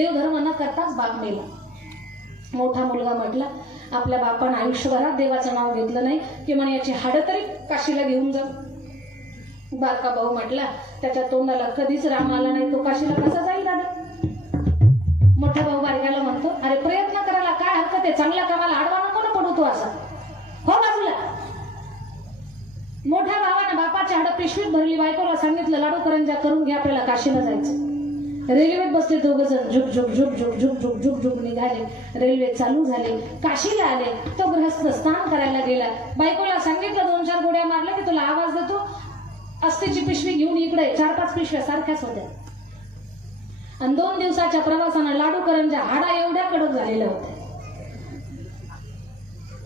देवधर्म न करताच बाप मेला. मोठा मुलगा म्हटला आपल्या बापानं आयुष्यभरात देवाचं नाव घेतलं नाही की म्हणे याची हाडं तरी काशीला घेऊन जा. बारका भाऊ म्हटला त्याच्या तोंडाला कधीच राम आला नाही, तो काशीला कसा जाईल दादा. मोठा भाऊ बारक्याला म्हणतो अरे प्रयत्न करायला काय हरकत आहे, चांगल्या कामाला आडवा नको ना पडू तो असा, हो बाजूला. मोठ्या भावानं बापाच्या हाडं पिशवीत भरली, बायकोला सांगितलं लाडू करंजा करून घ्या, आपल्याला काशीला जायचं. रेल्वेत बसले दोघ जण, झुक झुक झुक झुक झुक झुक झुक झुक निघाले. रेल्वे चालू झाले, काशीला आले. तो गृहस्थ स्नान करायला गेला. बायकोला सांगितलं 2-4 गोड्या मारल्या की तुला आवाज देतो, अस्तीची पिशवी घेऊन इकडे. 4-5 पिशव्या सारख्याच होत्या. आणि 2 दिवसाच्या प्रवासानं लाडू करंजा हाडा एवढ्या कडक झालेल्या होत्या.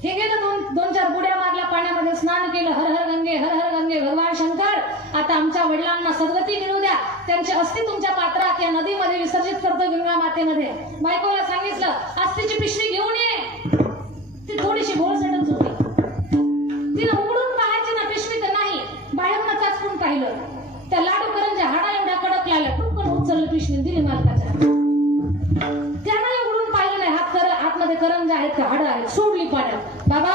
हे गेलं 2-4 बुड्या मारल्या, पाण्यामध्ये स्नान केलं. हर हर गंगे हर हर गंगे. भगवान शंकर आता आमच्या वडिलांना सद्गती मिळू द्या, त्यांचे अस्थि तुमच्या पात्रात या नदीमध्ये विसर्जित करतो, गंगा मातेमध्ये. बायकोला सांगितलं अस्थिची पिशवी घेऊन ये. ती थोडीशी भोळसटच होती. तिनं उघडून पाहायची ना पिशवी तर नाही, बाहेरनं चाचपून पाहिलं. त्या लाडू करंजा हाडा एवढ्या कडक लागल्या. टुकन उचललं पिशवी दिली मालकाच्या. त्यानं उघडून पाहिलं नाही, आतमध्ये करंजा आहेत का हाडं आहेत. सोडली पाण्यात. बाबा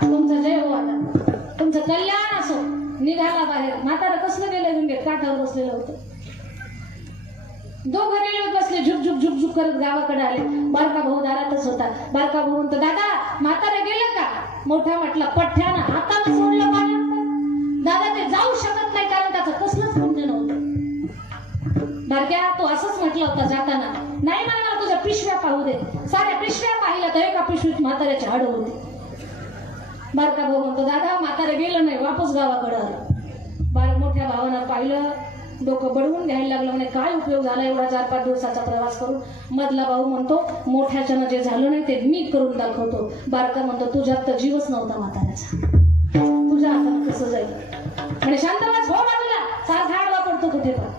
तुमचं जय हो, आता तुमचं कल्याण असो. निघाला बाहेर. म्हातारं कसलं गेलं गंगेत, काठावर बसलेलं होतं. दोघं रेल्वेत बसले, झुक झुक झुक झुक करत गावाकडे आले. बारका भाऊ दारातच होता. बारका भाऊ म्हणतो दादा म्हातारं गेलं का. मोठा म्हटला पठ्ठ्यानं हाताला सोडलं पाण्यात. दादा ते जाऊ शकत नाही कारण त्याचं कसलंच पुण्य नव्हतं. बारक्या तो असंच म्हटलं होतं जाताना, नाही मला तुझ्या पिशव्या पाहू दे. साऱ्या पिशव्या पाहिल्या तर एका पिशवीत म्हाताऱ्याची हाडं होती. बारका भाऊ म्हणतो दादा म्हातारं गेलं नाही, वापस गावाकडे आलं. मोठ्या भावानं पाहिलं, डोकं बडवून घ्यायला लागलं. म्हणे काय उपयोग झाला एवढा 4-5 दिवसाचा प्रवास करून. मधला भाऊ म्हणतो मोठ्याच्यानं जे झालं नाही ते मी करून दाखवतो. बारका म्हणतो तुझ्यात तर जीवच नव्हता म्हाताऱ्याचा, तुझ्या हातानं कसं जाईल. म्हणजे शांतवास हो बाजूला, सारखा हाड वापरतो कुठे पण.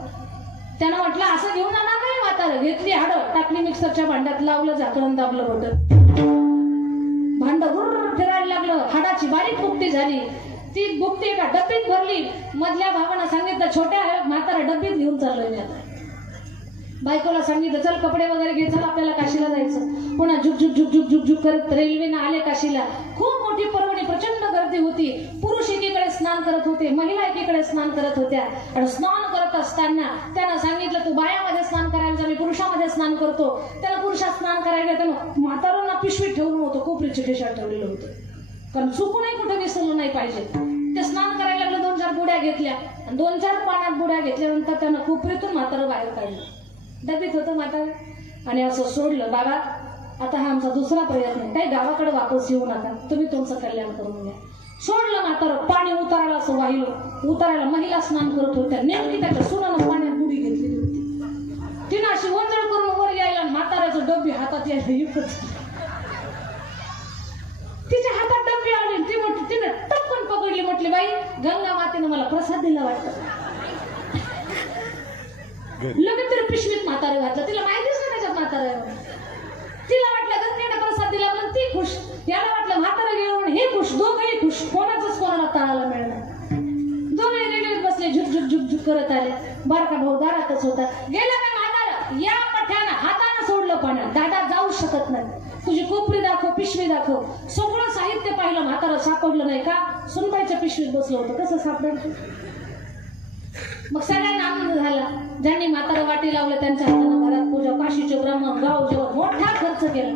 त्यानं म्हटलं असं घेऊन जाणार नाही. म्हातारं घेतली हाडं, टाकली मिक्सरच्या भांड्यात, लावलं झाकण, दाबलं बटन. भांड गुर्र फिरायला लागलं. हाडाची बारीक बुकटी झाली. ती बुकटी एका डब्बीत भरली. मधल्या भावानं सांगितलं छोट्या म्हातारा डब्बीत घेऊन चाललोय मी आता. बायकोला सांगितलं चल कपडे वगैरे घे, चल आपल्याला काशीला जायचं. पुन्हा झुक झुक झुक झुक झुक झुक करत रेल्वेनं आले काशीला. खूप मोठी पर्वणी, प्रचंड गर्दी होती. पुरुष एकीकडे स्नान करत होते, महिला एकीकडे स्नान करत होत्या. आणि स्नान करत असताना त्यांना सांगितलं तू बायामध्ये स्नान करायला जा, मी पुरुषामध्ये स्नान करतो. त्याला पुरुषात स्नान करायला त्यानं म्हातारांना पिशवीत ठेवलं होतं, कोपरीच्या खिशात ठेवलेलं होतं. कारण चुकूनही कुठे विसरलं नाही पाहिजे. ते स्नान करायला लागलं. 2-4 बुड्या घेतल्या. 2-4 पाण्यात बुड्या घेतल्यानंतर त्यानं कोपरीतून म्हातारं बाहेर काढलं. डबीत होतं म्हातारं. आणि असं सोडलं. बाबा आता हा आमचा दुसरा प्रयत्न आहे, काही गावाकडे वापस येऊ नका, तुम्ही तुमचं कल्याण करून घ्या. सोडलं म्हातारं. पाणी उतारायला असं वाहिलं. उतारायला महिला स्नान करत होत्या. नेमकी त्याच्या सुनानं पाण्यात बुडी घेतलेली होती. तिनं अशी वंजळ करून वर यायला, म्हाताऱ्याचं डब्बी हातात यायला एकच. तिच्या हातात डब्बी आली. ती म्हटली, तिने टपकन पकडली. म्हटली बाई गंगा मातेनं मला प्रसाद दिला वाटतं. लगेच तिला पिशवीत म्हातारं घातलं. तिला माहितीच नाही त्याच्यात म्हातारं आहे. तिला वाटलं गंगेने प्रसाद दिला म्हणून ती खुश, याला वाटलं म्हातारं गेलं म्हणून हे खुश. दोघंही खुश. कोणाचंच कोणाला तळाला मिळणार. दोघंही रेल्वेत बसले, झुक झुक झुक झुक करत आले. बारका भाऊ दारातच होता. गेलं का म्हातारं, या पठ्यानं हातानं सोडलं पाण्यात. दादा जाऊ शकत नाही, तुझी कोपरी दाखव, पिशवी दाखव. सगळं साहित्य पाहिलं, म्हातारं सापडलं नाही. का सुनबाईच्या पिशवीत बसलं होतं, कसं सापडलं. मग सगळ्यांना आनंद झाला. ज्यांनी म्हातारं वाटी लावलं त्यांच्या हातानं घरात पूजा, काशीचे ब्राह्मण, गाव जेवण, मोठा खर्च केला.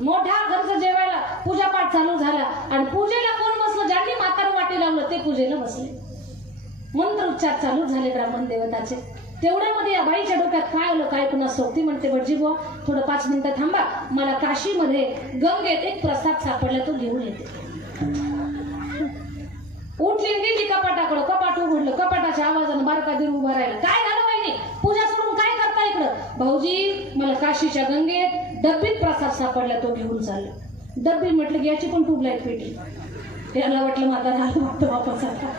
मोठा खर्च जेवायला, पूजापाठ चालू झाला. आणि पूजेला कोण बसलं, ज्यांनी म्हातारं वाटी लावलं ते पूजेला बसले. मंत्रोच्चार चालू झाले ब्राह्मण देवताचे. तेवढ्यामध्ये या बाईच्या डोक्यात काय आलं काय कुणास ठाऊक. ती म्हणते भटजी बुवा थोडं 5 मिनिटं थांबा, मला काशीमध्ये गंगेत एक प्रसाद सापडला, तो घेऊन येते. उठली गेली कपाटाकडं. कपाट उघडलं. कपाटाच्या आवाजानं बारका दीर उभा राहिला. काय झालं वहिनी, पूजा सोडून काय करता इकडं. भाऊजी मला काशीच्या गंगेत डब्बीत प्रसाद सापडला, तो घेऊन चालला. डब्बी म्हटलं की याची पण ट्यूबलाईट पेटली. त्याला वाटलं म्हातारा आलं वाटतं वापस आता.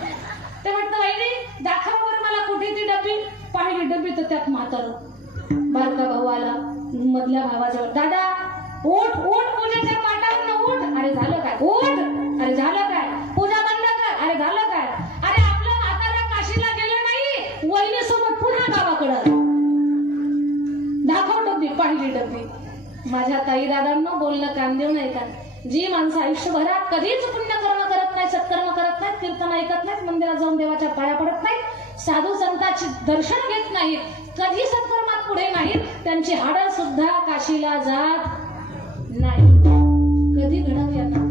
ते म्हटलं वहिनी दाखवा बरं मला कुठे ती डब्बी. पाहिली डब्बी तर त्यात म्हातारं. बारका भाऊ आला. मधल्या भावाजवळ, दादा उठ उठ, पूजेच्या पाटावरनं उठ. अरे झालं काय, उठ. अरे झालं काय, पूजा बंद कर. अरे झालं काय. अरे आपलं म्हातारा काशीला गेलं नाही, वहिनी सोबत पुन्हा गावाकडं. दाखव डब्बी. पाहिली माझ्या ताई दादांनो बोलणं कान देऊ नये का? जी माणसं आयुष्यभरात कधीच पुण्यकर्म करत नाही, सत्कर्म करत नाहीत, कीर्तन ऐकत नाहीत, मंदिरात जाऊन देवाच्या पाया पडत नाहीत, साधू संतांची दर्शन घेत नाहीत, कधी सत्कर्मात पुढे नाहीत, त्यांची हाडं सुद्धा काशीला जात नाही. कधी घडव यांना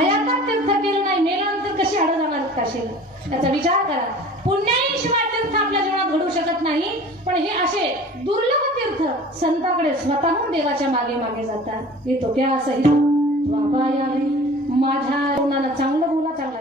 हयातात तीर्थ केलं नाही, मेल्यानंतर कशी हाडं जाणार काशीला? त्याचा विचार करा. पुण्याशिवाय तीर्थ आपल्या जीवनात घडू शकत नाही. पण हे असे दुर्लभ तीर्थ संतांकडे स्वतःहून देवाच्या मागे मागे जातात. मी तो क्या सही बाबा या माझ्या चांगलं बोला, चांगला